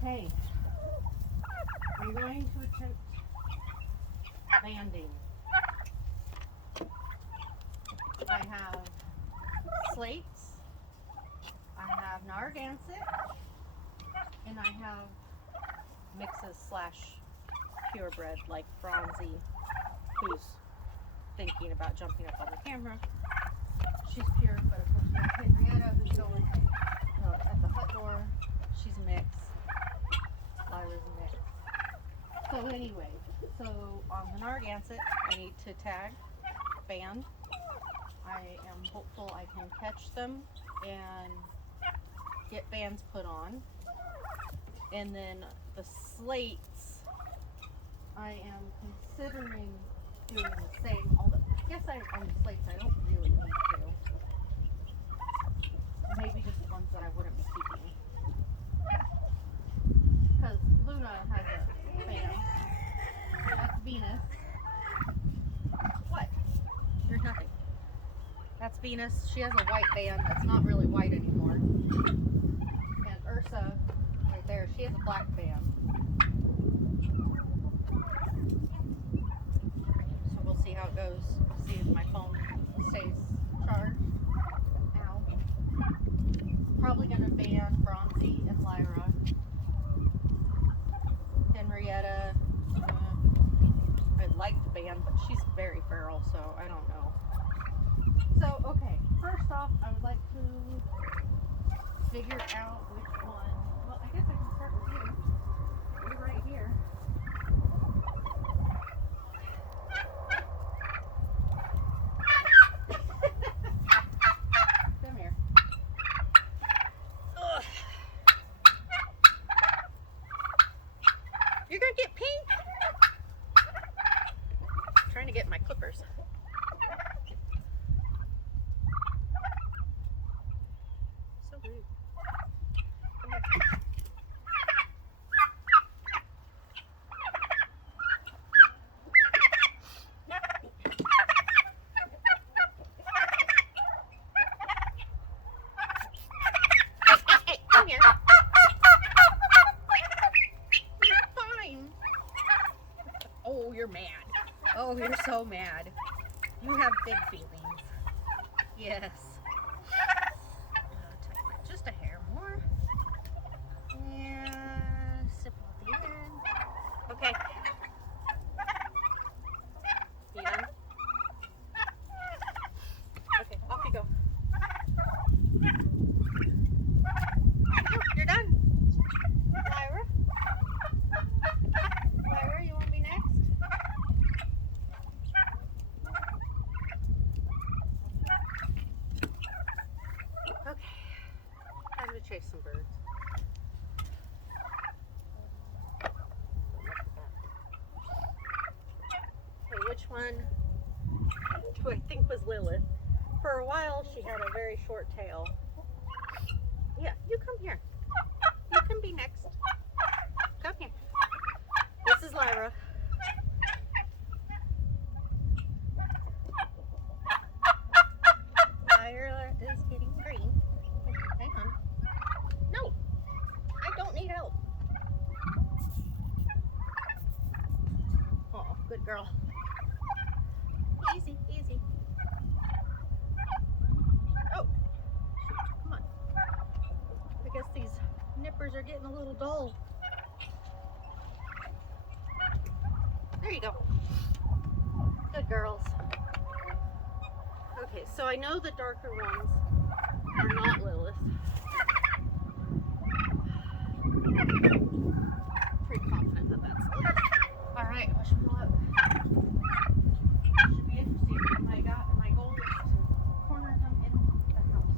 Okay, I'm going to attempt banding. I have slates, I have Narragansett, and I have mixes slash purebred like Bronzy, who's thinking about jumping up on the camera. She's pure, but of course we have Henrietta who's going at the hut door. She's mixed. Lyra's mixed. So anyway, so on the Narragansett, I need to tag, band. I am hopeful I can catch them and get bands put on. And then the slates, I am considering doing the same. Although I guess on the slates I don't really need to. Maybe just the ones that I wouldn't be keeping. Because Luna has a band. That's Venus. What? There's nothing. That's Venus. She has a white band that's not really white anymore. And Ursa, right there, she has a black band. So we'll see how it goes. See if my phone stays charged. Ow. Probably gonna ban Bronzy and Lyra. Henrietta, I'd like to ban, but she's very feral, so I don't know. So, okay, first off, I would like to figure out which one. Well, I guess I can start with you. You're right here. Come here. Ugh. You're gonna get pink? I'm trying to get my clippers. So rude. Come here. Hey, come here. You're fine. Oh, you're mad. Oh, you're so mad. You have big feelings. Yes. Tighten it just a hair more. And sip at the end. Okay. You done? Okay, off you go. Oh, you're done. Lyra? Lyra, you want to be next? Okay. Time to chase some birds. Okay, which one do I think was Lilith? For a while, she had a very short tail. Yeah, you come here. You can be next. Come here. This is Lyra. Lyra is getting green. Hang on. No, I don't need help. Oh, good girl. Easy, easy. Oh, shoot, come on. I guess these nippers are getting a little dull. There you go. Good girls. Okay, so I know the darker ones are not Lilith. Pretty confident that that's Lilith. Alright, watch me pull up. Should be interesting. My goal is to corner them in the house.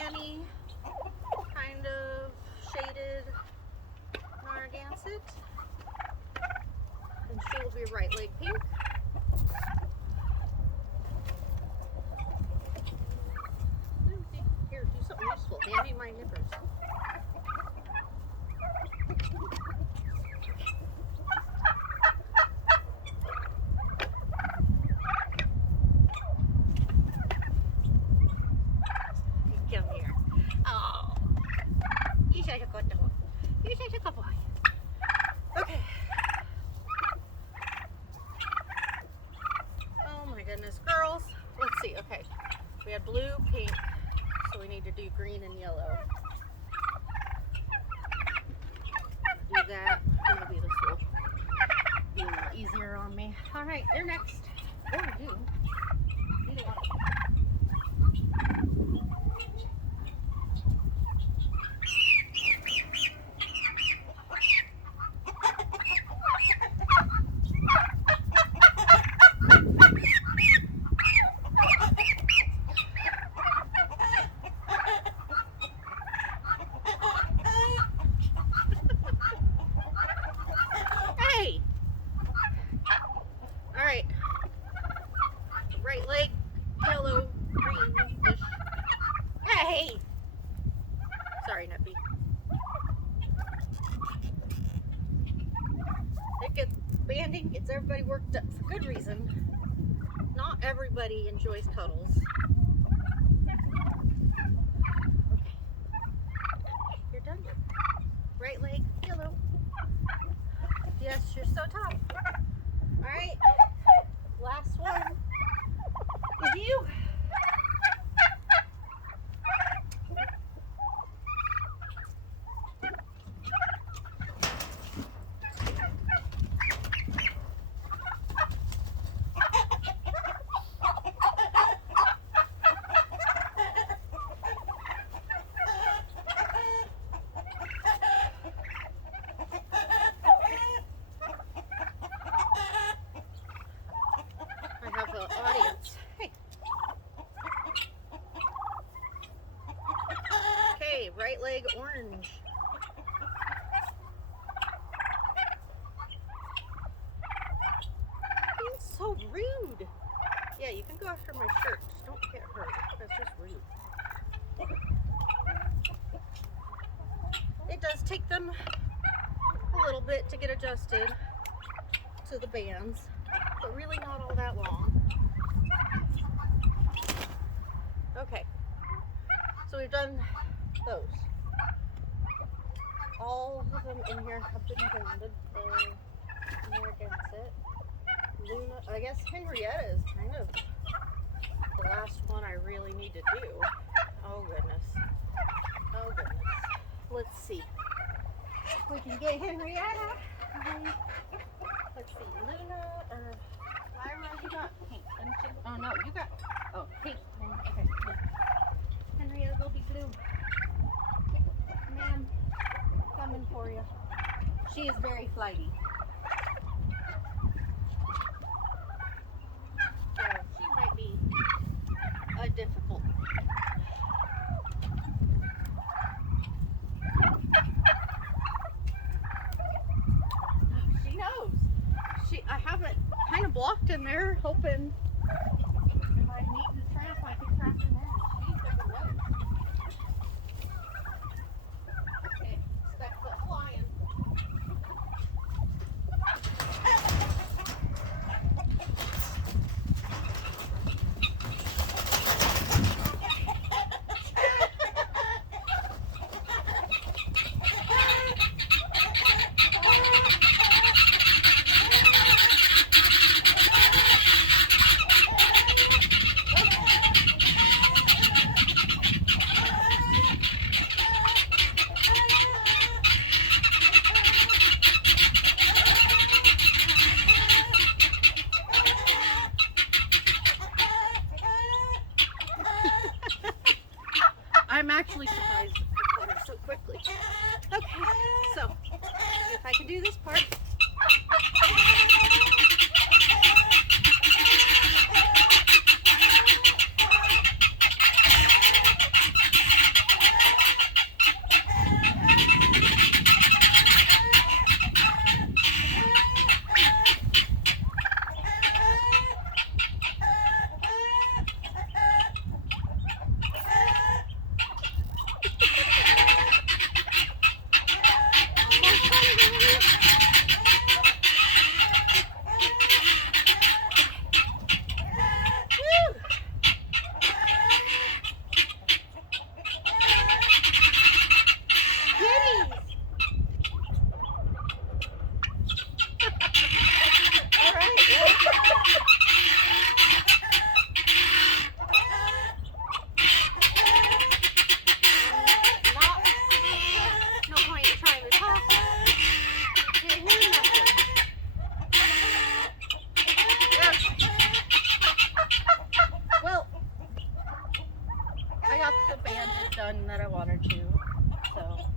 Annie kind of shaded Narragansett. And she will be right leg pink. Here, do something useful. Hand me my nippers. Come here. Oh, you're such a good boy. You're such a good boy. Okay. Oh my goodness, girls. Let's see. Okay, we had blue, pink, so we need to do green and yellow. Do that. Maybe this will be a little easier on me. All right, you're next. Oh, you. Either one. Right leg, yellow, green-ish. Hey! Sorry, Nuppy. Banding gets everybody worked up for good reason. Not everybody enjoys cuddles. Okay. You're done. Right leg, yellow. Yes, you're so tough. Alright. Last one. With you. I have an audience. Hey. Okay, right leg orange. Being so rude. Yeah, you can go after my shirt. Just don't get hurt. That's just rude. It does take them a little bit to get adjusted to the bands, but really not all that long. Okay, so we've done those. All of them in here have been banded. Narragansett. Luna, I guess Henrietta is kind of the last one I really need to do. Oh goodness. Oh goodness. Let's see. We can get Henrietta. Let's see, Luna or Lyra, you got pink, didn't you? Oh no, you got, oh, pink. Okay, blue. Henrietta will be blue. Ma'am, coming for you. She is very flighty. So she might be a difficult. She knows. I have it kind of blocked in there, hoping if I need to trap, I can trap in there. She doesn't know. Okay, expect that flying. I'm actually surprised I caught her so quickly. Okay, so if I can do this part. So